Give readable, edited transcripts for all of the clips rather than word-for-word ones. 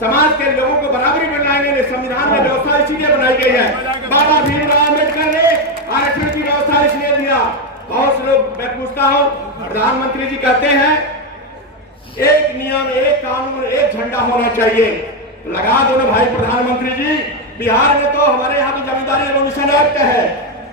समाज के लोगों को बराबरी बनाने के संविधान में व्यवस्था इसीलिए बनाई गई है। बाबा भीमराव अम्बेडकर ने आरक्षण की व्यवस्था इसलिए दिया। बहुत से लोग, मैं पूछता हूँ, प्रधानमंत्री जी कहते हैं एक नियम, एक कानून, एक झंडा होना चाहिए। लगा दो ना भाई प्रधानमंत्री जी। बिहार में तो हमारे यहाँ तो जमींदारी एबोलिशन एक्ट है।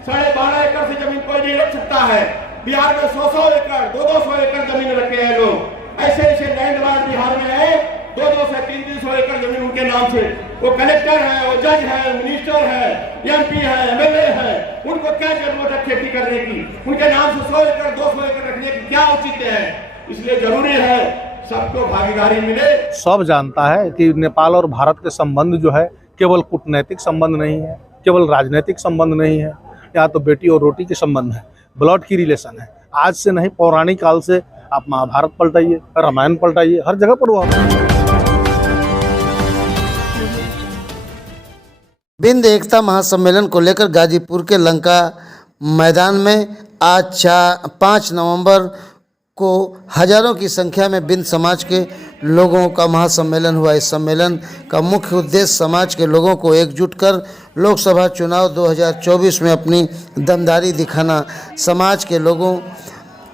12.5 एकड़ से जमीन कोई नहीं रख सकता है। बिहार में 100 एकड़, 200 एकड़ जमीन रखे हैं लोग। ऐसे ऐसे लैंडमार्क बिहार में है, 200 से 300 एकड़ जमीन उनके नाम से। वो कलेक्टर है, वो जज है, मिनिस्टर है, एमपी है, एमएलए है, उनको क्या जरूरत है खेती करने की? उनके नाम से 100 एकड़ 200 एकड़ रखने की क्या औचित्य है? इसलिए जरूरी है सबको भागीदारी मिले। सब जानता है कि नेपाल और भारत के संबंध जो है केवल कूटनैतिक संबंध नहीं है, केवल राजनीतिक संबंध नहीं है, यहाँ तो बेटी और रोटी के संबंध है, ब्लड की रिलेशन है। आज से नहीं, पौराणिक काल से आप महाभारत पलटाइए, रामायण पलटाइए, हर जगह पर वो बिंद एकता महासम्मेलन को लेकर गाजीपुर के लंका मैदान में आज 5 नवंबर को हजारों की संख्या में बिंद समाज के लोगों का महासम्मेलन हुआ। इस सम्मेलन का मुख्य उद्देश्य समाज के लोगों को एकजुट कर लोकसभा चुनाव 2024 में अपनी दमदारी दिखाना। समाज के लोगों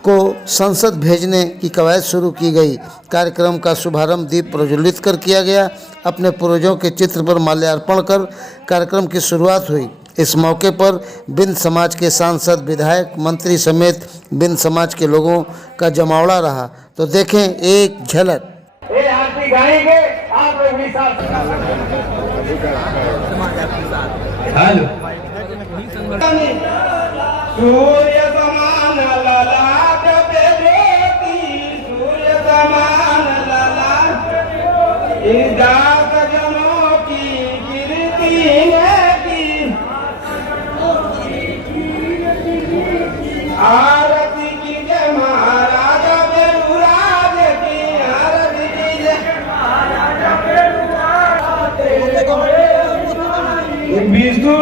को संसद भेजने की कवायद शुरू की गई। कार्यक्रम का शुभारंभ दीप प्रज्वलित कर किया गया। अपने पूर्वजों के चित्र पर माल्यार्पण कर कार्यक्रम की शुरुआत हुई। इस मौके पर बिंद समाज के सांसद, विधायक, मंत्री समेत बिंद समाज के लोगों का जमावड़ा रहा। तो देखें एक झलक। सूर्य समान ललाट पे ज्योति, सूर्य समान ललाट जात जनों की कीर्ति है की आरती कीजिए महाराजा बेलूराज की, आरती कीजिए महाराजा बेलूराज विष्णु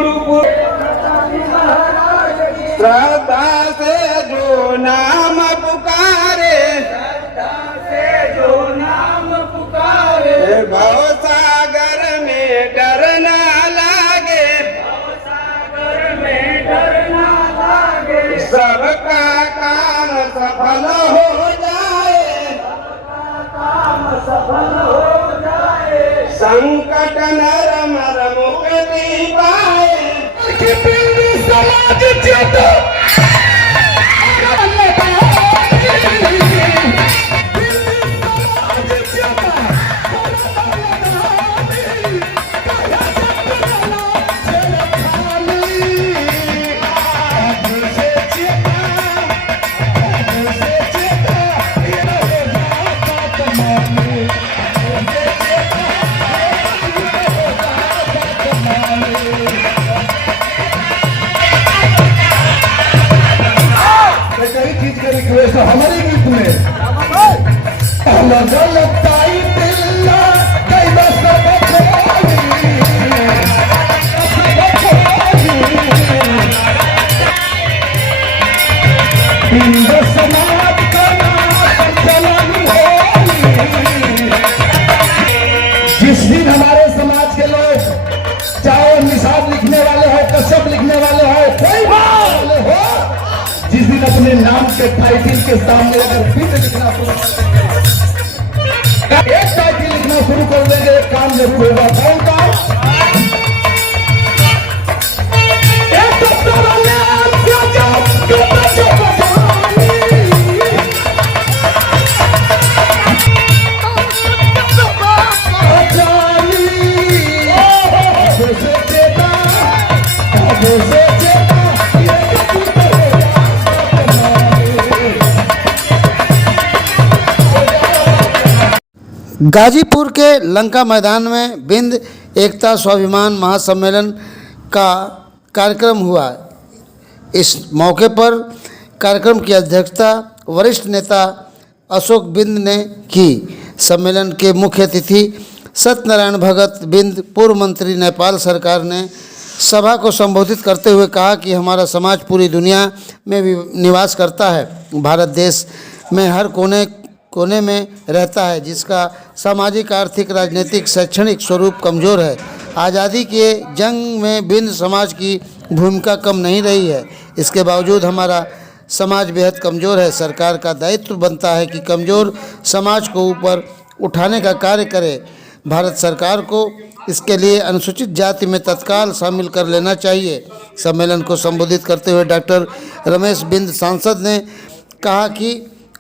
श्रद्धा से जो नाम पुकारे, श्रद्धा से जो नाम पुकारे, भव सागर में डर ना लागे, भव सागर में डर ना लागे, सबका काम सफल हो जाए, सबका काम सफल हो जाए, संकट नर मर मुक्ति पाए। समाज हमारे गीत में जिस दिन हमारे समाज के लोग, चाहे निशाब लिखने वाले हो, कश्यप लिखने वाले हो, कोई वाले हो, जिस दिन अपने नाम के टाइटल के सामने अगर बिंद लिखना शुरू कर देंगे, एक टाइटल लिखना शुरू कर देंगे, एक काम जरूर होगा। कौन काम? गाजीपुर के लंका मैदान में बिंद एकता स्वाभिमान महासम्मेलन का कार्यक्रम हुआ। इस मौके पर कार्यक्रम की अध्यक्षता वरिष्ठ नेता अशोक बिंद ने की। सम्मेलन के मुख्य अतिथि सत्यनारायण भगत बिंद, पूर्व मंत्री, नेपाल सरकार ने सभा को संबोधित करते हुए कहा कि हमारा समाज पूरी दुनिया में निवास करता है, भारत देश में हर कोने में रहता है, जिसका सामाजिक, आर्थिक, राजनीतिक, शैक्षणिक स्वरूप कमज़ोर है। आज़ादी के जंग में बिंद समाज की भूमिका कम नहीं रही है। इसके बावजूद हमारा समाज बेहद कमज़ोर है। सरकार का दायित्व बनता है कि कमज़ोर समाज को ऊपर उठाने का कार्य करे। भारत सरकार को इसके लिए अनुसूचित जाति में तत्काल शामिल कर लेना चाहिए। सम्मेलन को संबोधित करते हुए डॉक्टर रमेश बिंद सांसद ने कहा कि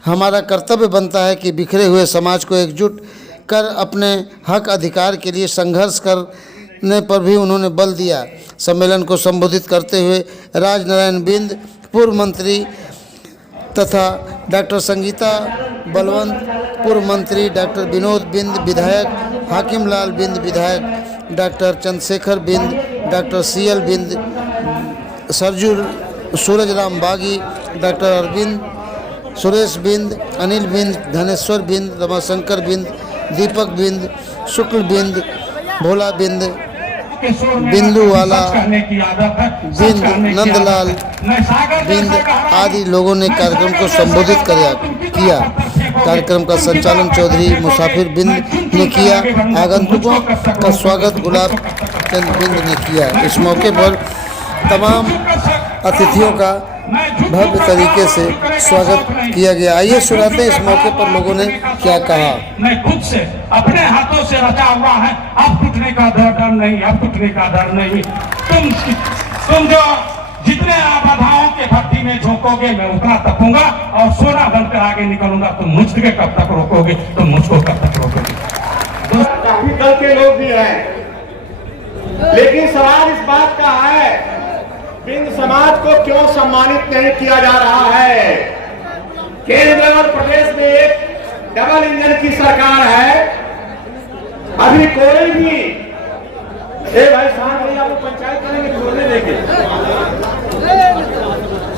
हमारा कर्तव्य बनता है कि बिखरे हुए समाज को एकजुट कर अपने हक अधिकार के लिए संघर्ष करने पर भी उन्होंने बल दिया। सम्मेलन को संबोधित करते हुए राजनारायण बिंद पूर्व मंत्री तथा डॉक्टर संगीता बलवंत पूर्व मंत्री, डॉक्टर विनोद बिंद विधायक, हाकिम लाल बिंद विधायक, डॉक्टर चंद्रशेखर बिंद, डॉक्टर सीएल बिंद, सरजू सूरज राम बागी, डॉक्टर अरविंद, सुरेश बिंद, अनिल बिंद, धनेश्वर बिंद, रमाशंकर बिंद, दीपक बिंद, शुक्ल बिंद, भोला बिंद, बिंदुवाला बिंद, नंदलाल बिंद आदि लोगों ने कार्यक्रम को संबोधित किया। कार्यक्रम का संचालन चौधरी मुसाफिर बिंद ने किया। आगंतुकों का स्वागत गुलाब चंद बिंद ने किया। इस मौके पर तमाम अतिथियों का भव्य तरीके से स्वागत किया गया। आइए सुनाते हैं इस मौके पर लोगों ने क्या कहा। मैं खुद से अपने हाथों से रचा हुआ है, अब टूटने का डर नहीं, अब टूटने का डर नहीं। तुम जो जितने आप बाधाओं के भट्टी में झोंकोगे मैं उतना तपूंगा और सोना बनकर आगे निकलूंगा। तुम मुझको कब तक रोकोगे, तुम मुझको कब तक रोकोगे। काफी दल के लोग भी हैं, लेकिन सवाल इस बात का है बिंद समाज को क्यों सम्मानित नहीं किया जा रहा है। केंद्र और प्रदेश में एक डबल इंजन की सरकार है। अभी कोई भी भाई शांत रहिए, आपको पंचायत करेंगे बोलने देंगे,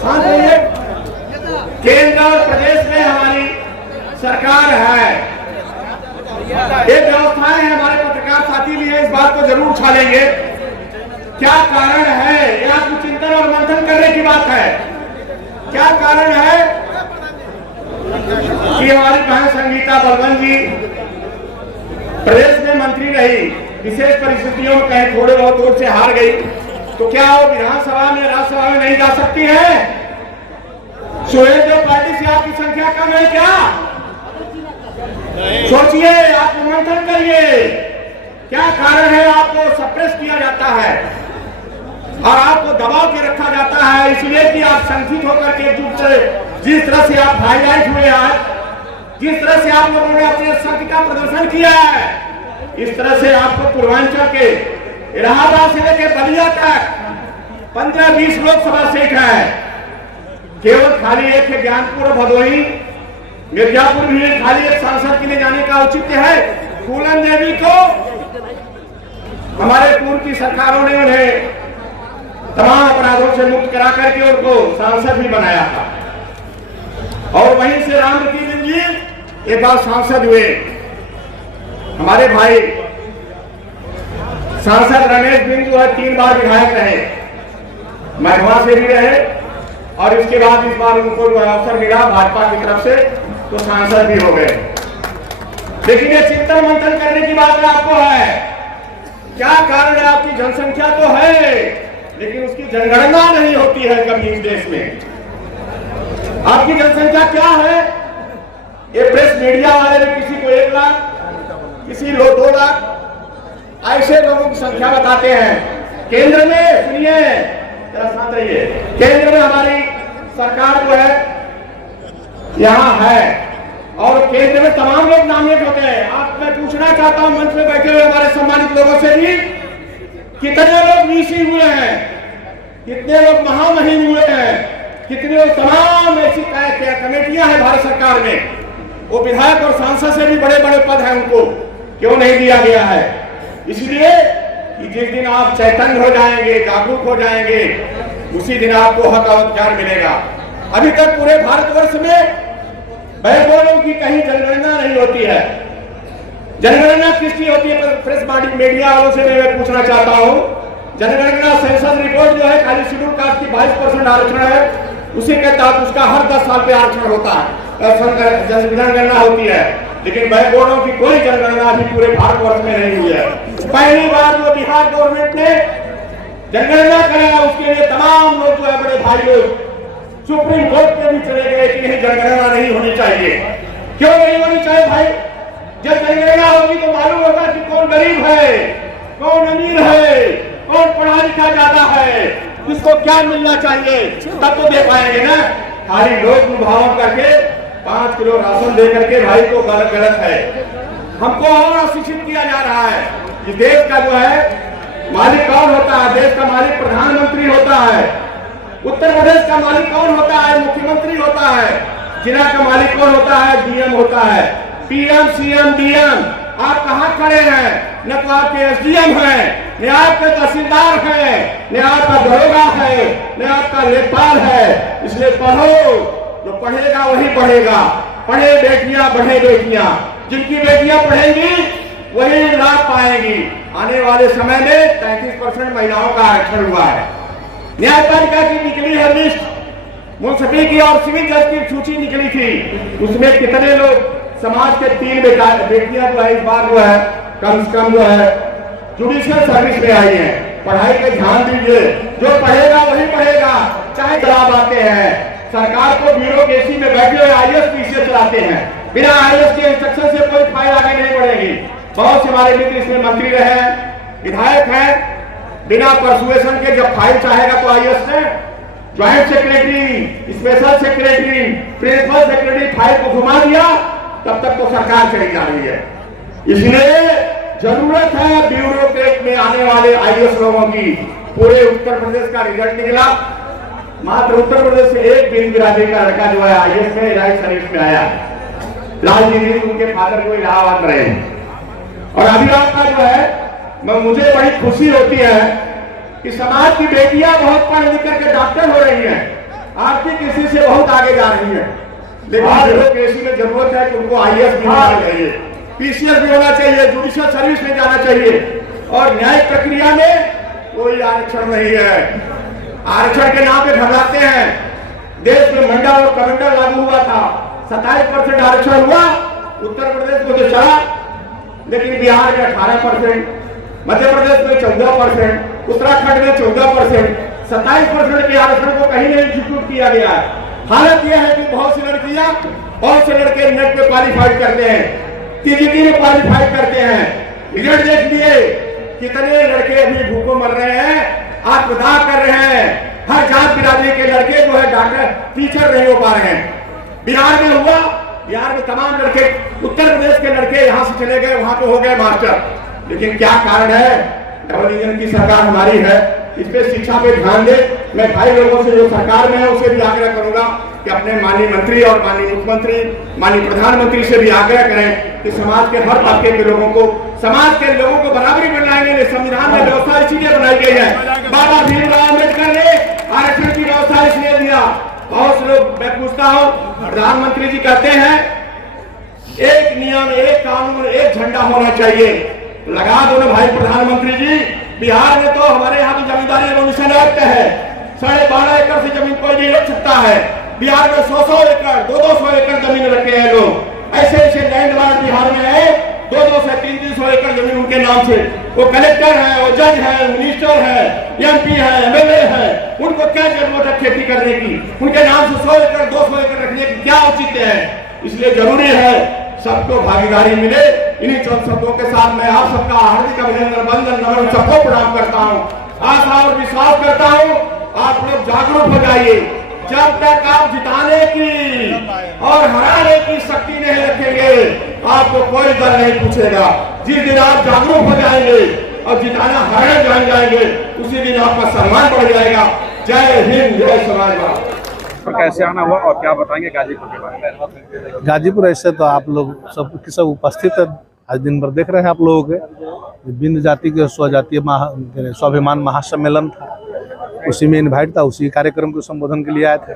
शांत रहिए। केंद्र और प्रदेश में हमारी सरकार है, ये व्यवस्थाएं हैं। हमारे पत्रकार साथी भी है, इस बात को जरूर उछालेंगे। क्या कारण है, यह चिंतन और मंथन करने की बात है। क्या कारण है कि हमारी बहन संगीता बलवंत जी प्रदेश में मंत्री रही, विशेष परिस्थितियों में कहीं थोड़े बहुत वोट से हार गई, तो क्या वो विधानसभा में, राज्यसभा में नहीं जा सकती है? सुहेलदेव पार्टी से आपकी संख्या कम है क्या? सोचिए, आप मंथन करिए, क्या कारण है आपको सप्रेस किया जाता है और आपको दबाव के रखा जाता है, इसलिए कि आप संगठित होकर के एकजुट से जिस तरह से आप हाईलाइट हुए आज, जिस तरह से आप लोगों ने अपने शक्ति का प्रदर्शन किया है, इस तरह से आपको पूर्वांचल के इलाहाबाद से लेकर बलिया तक 15-20 लोकसभा सीट है। केवल खाली एक ज्ञानपुर, भदोही, मिर्जापुर भी खाली एक सांसद के लिए जाने का औचित्य है। फूलन देवी को हमारे पूर्व की सरकारों ने उन्हें तमाम अपराधों से मुक्त करा करके उनको सांसद भी बनाया था और वहीं से रामवती बिंद जी एक बार सांसद हुए। हमारे भाई सांसद रमेश बिंद जो है 3 बार विधायक रहे, महवा से भी रहे और इसके बाद इस बार उनको अवसर मिला भाजपा की तरफ से तो सांसद भी हो गए। लेकिन ये चिंतन मंथन करने की बात आपको है, क्या कारण है? आपकी जनसंख्या तो है लेकिन उसकी जनगणना नहीं होती है कभी इस देश में। आपकी जनसंख्या क्या है? ये प्रेस मीडिया वाले भी किसी को 1 लाख, किसी 2 लाख ऐसे लोगों की संख्या बताते हैं। केंद्र में सुनिए, जरा शांत रहिए, केंद्र में हमारी सरकार जो है यहाँ है और केंद्र में तमाम लोग नामित होते हैं। आप मैं पूछना चाहता हूं मंच में बैठे हुए हमारे सम्मानित लोगों से भी, कितने लोग वीसी हुए हैं, कितने लोग महामहिम हुए हैं, कितने लोग तमाम ऐसी कमेटियां हैं भारत सरकार में, वो विधायक और सांसद से भी बड़े बड़े पद हैं, उनको क्यों नहीं दिया गया है? इसलिए कि जिस दिन आप चैतन्य हो जाएंगे, जागरूक हो जाएंगे, उसी दिन आपको हक और अधिकार मिलेगा। अभी तक पूरे भारतवर्ष में मैं बोलूं कि कहीं जनगणना नहीं होती है। जनगणना किसकी होती है? प्रेस मीडिया वालों से मैं पूछना चाहता हूं। जनगणना सेंसस रिपोर्ट जो है खाली शेड्यूल कास्ट की 22% आरक्षण है, उसी के तहत उसका हर 10 साल पे आरक्षण होता है, जनगणना होती है। लेकिन बैकवर्डों की कोई जनगणना अभी पूरे भारतवर्ष में नहीं हुई है। पहली बार जो बिहार गवर्नमेंट ने जनगणना कराया, उसके लिए तमाम लोग जो है बड़े भाई लोग सुप्रीम कोर्ट में भी चले गए कि नहीं जनगणना नहीं होनी चाहिए। क्यों नहीं होनी चाहिए भाई? जब जनगणना होगी तो मालूम होगा कि कौन गरीब है, कौन अमीर है, कौन पढ़ा लिखा ज्यादा है, किसको क्या मिलना चाहिए, तब तो दे पाएंगे ना। खाली लोग मुभावन करके 5 किलो राशन दे करके भाई तो गलत है। हमको और अशिक्षित किया जा रहा है कि देश का जो है मालिक कौन होता है? देश का मालिक प्रधानमंत्री होता है। उत्तर प्रदेश का मालिक कौन होता है? मुख्यमंत्री होता है। जिला का मालिक कौन होता है? डीएम होता है। PM, CM, DM. आप कहाँ खड़े हैं? न तो आपके एसडीएम हैं, न आपके तहसीलदार हैं, न आपका दरोगा है, न आपका लेखपाल है। इसलिए पढ़ो, जो पढ़ेगा वही पढ़ेगा। पढ़े बेटियां, बढ़े बेटियां। जिनकी बेटियां पढ़ेंगी वही लाभ पाएंगी। आने वाले समय में 33% महिलाओं का आरक्षण हुआ है। न्यायपालिका की निकली है लिस्ट, मुंसफी की और सिविल जज की सूची निकली थी, उसमें कितने लोग समाज के 3 बेटियां जो है इस बार जो है कम से कम जो है जुडिशियल सर्विस में आई है। पढ़ाई पे ध्यान दीजिए, जो पढ़ेगा वही पढ़ेगा। चाहे जवाब आते हैं सरकार को ब्यूरोक्रेसी में बैठे हुए आईएएस पीछे चलाते हैं, बिना आईएएस के इंस्ट्रक्शन से कोई फाइल आगे नहीं बढ़ेगी। बहुत से हमारे मित्र इसमें मंत्री रहे हैं, विधायक हैं, बिना परसुएशन के जब फाइल चाहेगा तो आईएएस ने joint secretary, special secretary, principal secretary file को घुमा दिया, तब तक तो सरकार चली जा रही है। इसलिए जरूरत है ब्यूरोक्रेट में आने वाले आईएएस लोगों की। पूरे उत्तर प्रदेश का रिजल्ट निकला, मात्र उत्तर प्रदेश से एक बिन बिरादरी का लड़का जो है आईएएस में इलाही सर्विस में आया। राजनीति उनके फादर को इलाहाबाद रहे हैं। और अभी आपका जो है मुझे बड़ी खुशी होती है कि समाज की बेटियां बहुत पढ़ लिख करके डॉक्टर हो रही हैं, आर्थिक स्थिति से बहुत आगे जा रही हैं। लेकिन ब्यूरोक्रेसी में जरूरत है कि उनको आईएएस भी होना चाहिए, पीसीएस भी होना चाहिए, जुडिशियल सर्विस में जाना चाहिए। और न्यायिक प्रक्रिया में कोई आरक्षण नहीं है। आरक्षण के नाम पे घबराते हैं। देश में मंडल और कमंडल लागू हुआ था, 27% आरक्षण हुआ उत्तर प्रदेश को तो चला, लेकिन बिहार में 18%, मध्य प्रदेश में 14%, उत्तराखंड में 14%, 27% के आरक्षण को कहीं नहीं एग्जीक्यूट किया गया है। हालत यह है कि बहुत सी लड़कियां, बहुत से लड़के नेट में क्वालिफाइड करते हैं, टीजीटी में क्वालिफाइड करते हैं। रिजल्ट देख लिए, कितने लड़के अभी भूखों मर रहे हैं, आत्मदाह कर रहे हैं। हर जात बिरादरी के लड़के जो है डॉक्टर, टीचर नहीं हो पा रहे हैं। बिहार में हुआ, बिहार में तमाम लड़के, उत्तर प्रदेश के लड़के यहां से चले गए, वहां पे हो गए मास्टर। लेकिन क्या कारण है? डबल इंजन की सरकार हमारी है। इस पे शिक्षा पे ध्यान दे। मैं भाई लोगों से जो सरकार में है उसे भी आग्रह करूंगा कि अपने माननीय मंत्री और माननीय मुख्यमंत्री, माननीय प्रधानमंत्री से भी आग्रह करें कि समाज के हर तबके के लोगों को, समाज के लोगों को बराबरी बनाने के लिए संविधान में व्यवस्था इसीलिए बनाई गई है। बाबा भीमराव अम्बेडकर ने आरक्षण की व्यवस्था इसलिए दिया। बहुत से लोग, मैं पूछता हूँ, प्रधानमंत्री जी कहते हैं एक नियम, एक कानून, एक झंडा होना चाहिए। लगा दो ना भाई प्रधानमंत्री जी। बिहार में तो हमारे यहाँ की जमींदारी एबोलिशन एक्ट है, 12.5 एकड़ से जमीन कोई नहीं रख सकता है। बिहार में 100 एकड़, 200 एकड़ जमीन रखे हैं लोग। ऐसे लैंडमार्क बिहार में है, 200 से 300 एकड़ जमीन उनके नाम से। वो कलेक्टर है, वो जज है, मिनिस्टर है, एमपी है, एमएलए है, उनको क्या जरूरत है खेती करने की? उनके नाम से 100 एकड़ 200 एकड़ रखने की क्या औचित्य है? इसलिए जरूरी है सबको भागीदारी मिले। इन्हीं चंद शब्दों के साथ मैं आप सबका हार्दिक अभिनंदन, वंदन, नमन, सबको प्रणाम करता हूँ। आशा और विश्वास करता हूँ आप लोग जागरूक हो जाइए। जब तक आप जिताने की और हराने की शक्ति नहीं रखेंगे, आपको कोई दल नहीं पूछेगा। जिस दिन आप जागरूक हो जाएंगे और जिताना हराने जान जाएंगे, उसी दिन आपका सम्मान बढ़ जाएगा। जय हिंद, जय समाजवाद। कैसे आना हुआ और क्या बताएंगे गाजीपुर के बारे में? गाजीपुर ऐसे तो आप लोग सब उपस्थित है, आज दिन भर देख रहे हैं आप लोगों के। बिंद जाति के स्वजातीय स्वाभिमान महासम्मेलन था, उसी में इनवाइट था, उसी कार्यक्रम को संबोधन के लिए आए थे।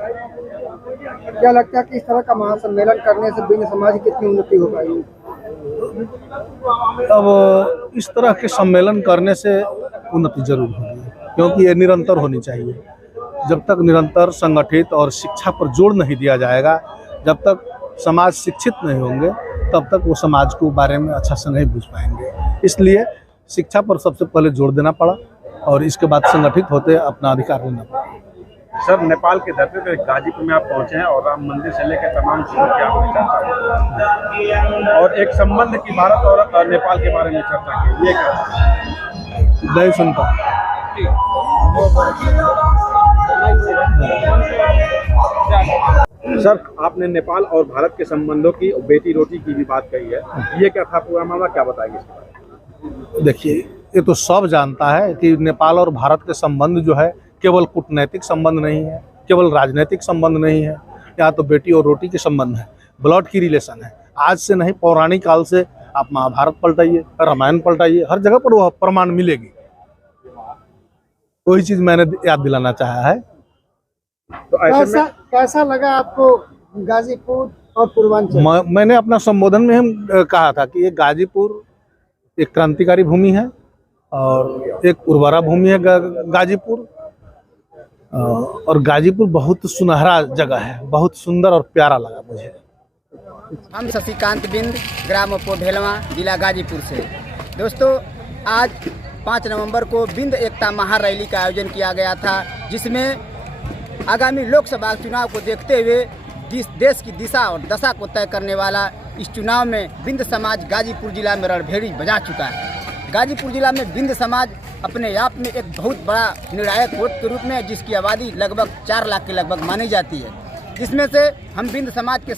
क्या लगता है कि इस तरह का महासम्मेलन करने से बिंद समाज की कितनी उन्नति हो पाएगी? अब इस तरह के सम्मेलन करने से उन्नति जरूर होगी, क्योंकि ये निरंतर होनी चाहिए। जब तक निरंतर संगठित और शिक्षा पर जोर नहीं दिया जाएगा, जब तक समाज शिक्षित नहीं होंगे, तब तक वो समाज के बारे में अच्छा से नहीं बुझ पाएंगे। इसलिए शिक्षा पर सबसे पहले जोर देना पड़ा और इसके बाद संगठित होते अपना अधिकार लेना पड़ा। सर, नेपाल के धरती पे गाजीपुर में आप पहुंचे हैं और राम मंदिर से लेकर तमाम चीजों की आपने चर्चा की और एक संबंध की भारत और नेपाल के बारे में चर्चा की, ये क्या नहीं सुनता। सर, आपने नेपाल और भारत के संबंधों की बेटी रोटी की भी बात कही है, ये क्या था पूरा मामला, क्या बताएंगे इसके बारे में? देखिए, ये तो सब जानता है कि नेपाल और भारत के संबंध जो है केवल कूटनैतिक संबंध नहीं है, केवल राजनीतिक संबंध नहीं है। यहाँ तो बेटी और रोटी के संबंध है, ब्लड की रिलेशन है। आज से नहीं, पौराणिक काल से आप महाभारत पलटाइए, रामायण पलटाइए, हर जगह पर वह प्रमाण मिलेगी। वही चीज मैंने याद दिलाना चाहा है। तो ऐसे में कैसा लगा आपको गाजीपुर और पूर्वांचल? मैंने अपना संबोधन में हम कहा था कि ये गाजीपुर एक क्रांतिकारी भूमि है और एक उर्वरा भूमि है गाजीपुर। और गाजीपुर बहुत सुनहरा जगह है, बहुत सुंदर और प्यारा लगा मुझे। हम शशिकांत बिंद, ग्राम पोढेलवा, जिला गाजीपुर से। दोस्तों, आज 5 नवंबर को बिंद एकता महारैली का आयोजन किया गया था, जिसमें आगामी लोकसभा चुनाव को देखते हुए देश की दिशा और दशा को तय करने वाला इस चुनाव में बिंद समाज गाजीपुर जिला में रणभेरी बजा चुका है। गाजीपुर जिला में बिंद समाज अपने आप में एक बहुत बड़ा निर्णायक वोट के रूप में, जिसकी आबादी लगभग 4 लाख के लगभग मानी जाती है, जिसमें से हम बिंद समाज के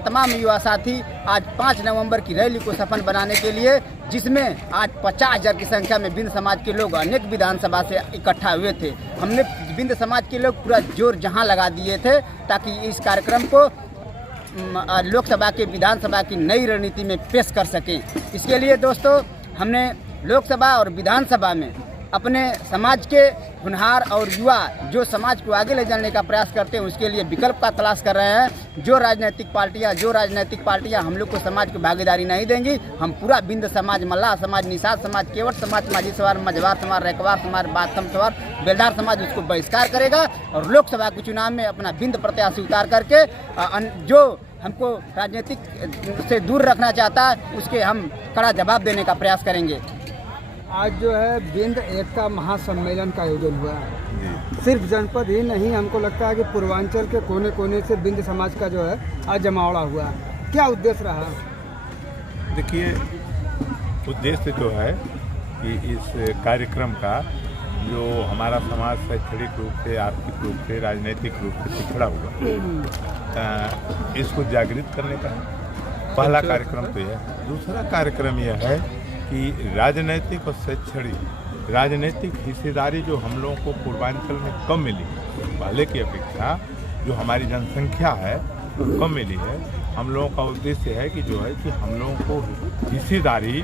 तमाम युवा साथी आज 5 नवंबर की रैली को सफल बनाने के लिए, जिसमें आज 50,000 की संख्या में बिंद समाज के लोग अनेक विधानसभा से इकट्ठा हुए थे। हमने बिंद समाज के लोग पूरा जोर जहां लगा दिए थे ताकि इस कार्यक्रम को लोकसभा के विधानसभा की नई रणनीति में पेश कर सकें। इसके लिए दोस्तों, हमने लोकसभा और विधानसभा में अपने समाज के होनहार और युवा जो समाज को आगे ले जाने का प्रयास करते हैं, उसके लिए विकल्प का तलाश कर रहे हैं। जो राजनीतिक पार्टियां हम लोग को समाज को भागीदारी नहीं देंगी, हम पूरा बिंद समाज, मल्लाह समाज, निषाद समाज, केवट समाज, माझी समाज, मझवार समाज, रैकवार समाज, बाथम समाज, बेलदार समाज उसको बहिष्कार करेगा और लोकसभा के चुनाव में अपना बिंद प्रत्याशी उतार करके जो हमको राजनीतिक से दूर रखना चाहता है, उसके हम कड़ा जवाब देने का प्रयास करेंगे। आज जो है बिंद एकता महासम्मेलन का आयोजन हुआ है। सिर्फ जनपद ही नहीं, हमको लगता है कि पूर्वांचल के कोने कोने से बिंद समाज का जो है आज जमावड़ा हुआ है। क्या उद्देश्य रहा? देखिए, उद्देश्य जो है कि इस कार्यक्रम का जो हमारा समाज शैक्षणिक रूप से, आर्थिक रूप से, राजनीतिक रूप से पिछड़ा हुआ, इसको जागृत करने का पहला कार्यक्रम तो यह। दूसरा कार्यक्रम यह है कि राजनीतिक और शैक्षणिक राजनीतिक हिस्सेदारी जो हम लोगों को पूर्वांचल में कम मिली, पहले की अपेक्षा जो हमारी जनसंख्या है वो कम मिली है। हम लोगों का उद्देश्य है कि जो है कि हम लोगों को हिस्सेदारी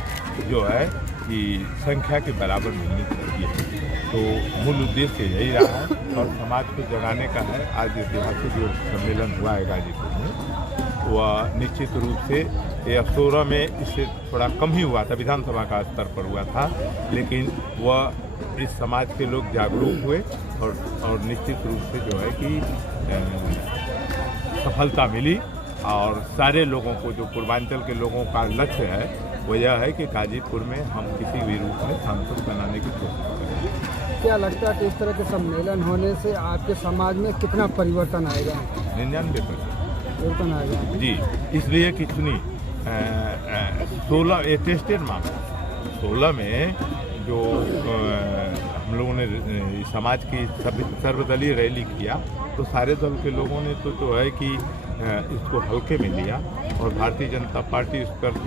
जो है कि संख्या के बराबर मिलनी चाहिए। तो मूल उद्देश्य यही रहा है और समाज को जगाने का है। आज ऐतिहासिक जो सम्मेलन हुआ है गाजीपुर में, वह निश्चित रूप से 16 में इससे थोड़ा कम ही हुआ था, विधानसभा का स्तर पर हुआ था, लेकिन वह इस समाज के लोग जागरूक हुए और निश्चित रूप से जो है कि सफलता मिली और सारे लोगों को, जो पूर्वांचल के लोगों का लक्ष्य है वो यह है कि गाजीपुर में हम किसी भी रूप में सांसद बनाने की कोशिश करें। क्या लगता है कि इस तरह के सम्मेलन होने से आपके समाज में कितना परिवर्तन आएगा? 99% परिवर्तन आएगा जी। इसलिए कि सुनिए, 16 टेस्टेड मामला 16 में जो हम लोगों ने समाज की सर्वदलीय रैली किया, तो सारे दल के लोगों ने तो जो है कि इसको हल्के में लिया और भारतीय जनता पार्टी इस पर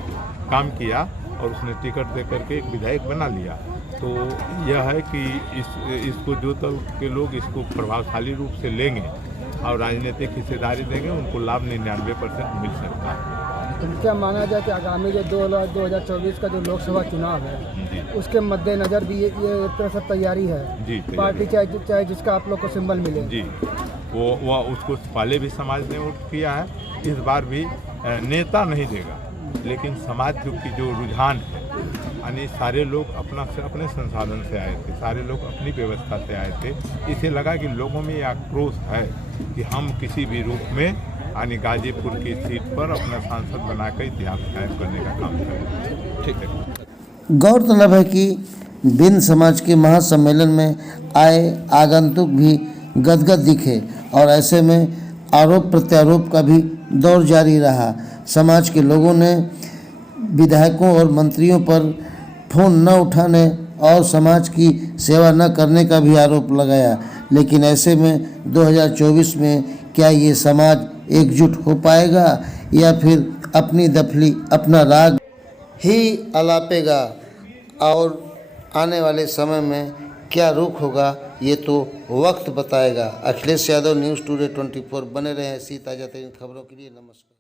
काम किया और उसने टिकट दे करके एक विधायक बना लिया। तो यह है कि इसको जो दल के लोग इसको प्रभावशाली रूप से लेंगे और राजनीतिक हिस्सेदारी देंगे, उनको लाभ 99% मिल सकता है। तो क्या माना जाए कि आगामी जो 2024 का जो लोकसभा चुनाव है, उसके मद्देनजर भी ये एक तरह से तैयारी है जी, पार्टी चाहे जिसका आप लोग को सिंबल मिले जी, वो उसको पहले भी समाज ने वोट किया है, इस बार भी नेता नहीं देगा, लेकिन समाज की जो रुझान है, यानी सारे लोग अपने संसाधन से आए थे, सारे लोग अपनी व्यवस्था से आए थे। इसे लगा कि लोगों में ये आक्रोश है कि हम किसी भी रूप में यानी गाजीपुर की सीट पर अपना सांसद बनाकर इतिहास कायम करने का काम करें। ठीक है। गौरतलब है कि बिंद समाज के महासम्मेलन में आए आगंतुक भी गदगद दिखे और ऐसे में आरोप प्रत्यारोप का भी दौर जारी रहा। समाज के लोगों ने विधायकों और मंत्रियों पर फ़ोन न उठाने और समाज की सेवा न करने का भी आरोप लगाया। लेकिन ऐसे में 2024 में क्या ये समाज एकजुट हो पाएगा या फिर अपनी दफली अपना राग ही अलापेगा और आने वाले समय में क्या रुख होगा ये तो वक्त बताएगा। Akhilesh Yadav, news today 24। बने रहें ऐसी ताज़ा तरीन खबरों के लिए। नमस्कार।